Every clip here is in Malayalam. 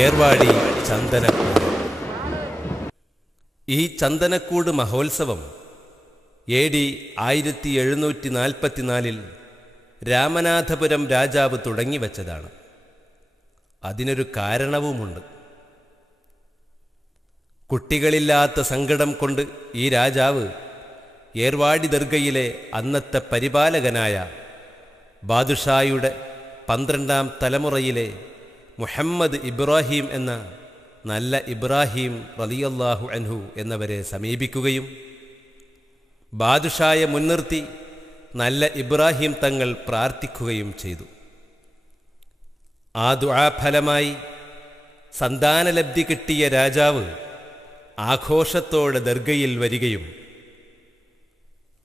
ഏർവാടി ചന്ദനക്കൂട്. ഈ ചന്ദനക്കൂട് മഹോത്സവം AD 1744 രാമനാഥപുരം രാജാവ് തുടങ്ങിവച്ചതാണ്. അതിനൊരു കാരണവുമുണ്ട്. കുട്ടികളില്ലാത്ത സങ്കടം കൊണ്ട് ഈ രാജാവ് ഏർവാടി ദർഗയിലെ അന്നത്തെ പരിപാലകനായ ബാദുഷായുടെ 12ാം തലമുറയിലെ മുഹമ്മദ് ഇബ്രാഹിം എന്ന നല്ല ഇബ്രാഹിം റളിയല്ലാഹു അൻഹു എന്നവരെ സമീപിക്കുകയും ബാദുഷായെ മുൻനിർത്തി നല്ല ഇബ്രാഹിം തങ്ങൾ പ്രാർത്ഥിക്കുകയും ചെയ്തു. ആ ദുആ ഫലമായി സന്താനലബ്ധി കിട്ടിയ രാജാവ് ആഘോഷത്തോടെ ദർഗയിൽ വരികയും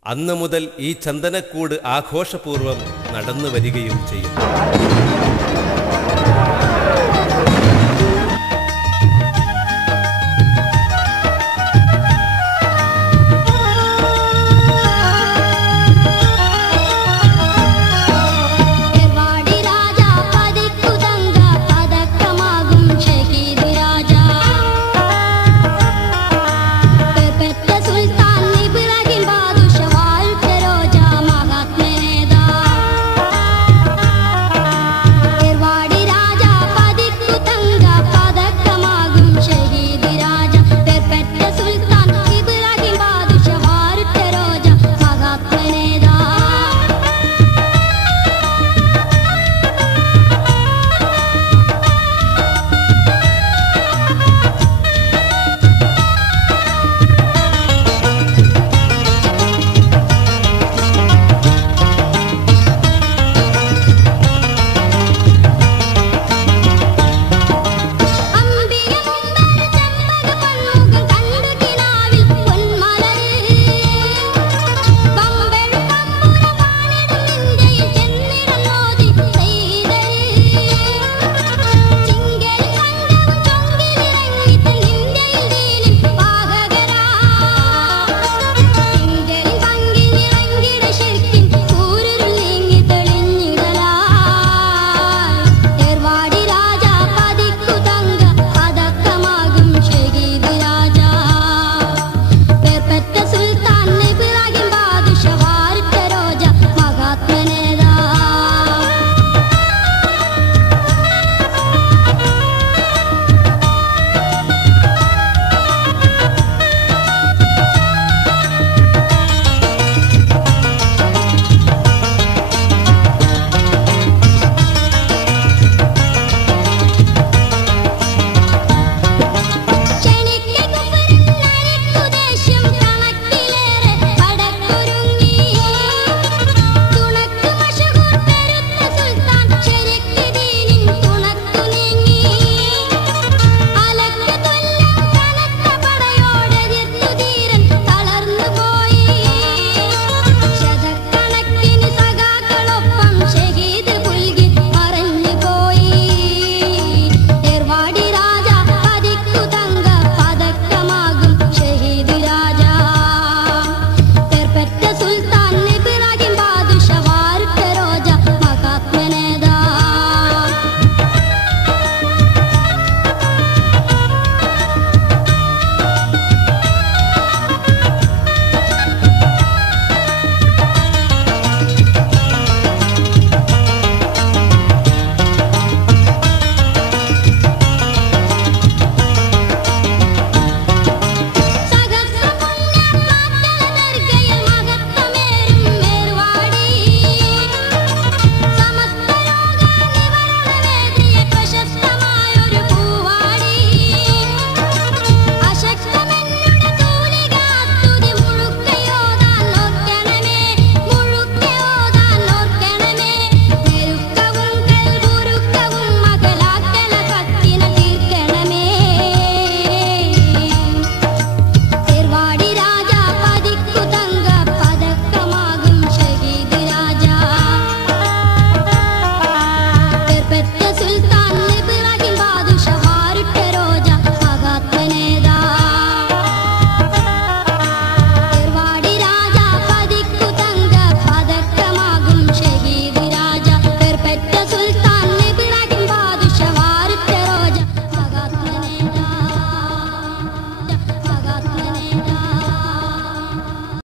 അന്നു മുതൽ ഈ ചന്ദനക്കൂട് ആഘോഷപൂർവ്വം നടന്നു വരികയും ചെയ്യുന്നു.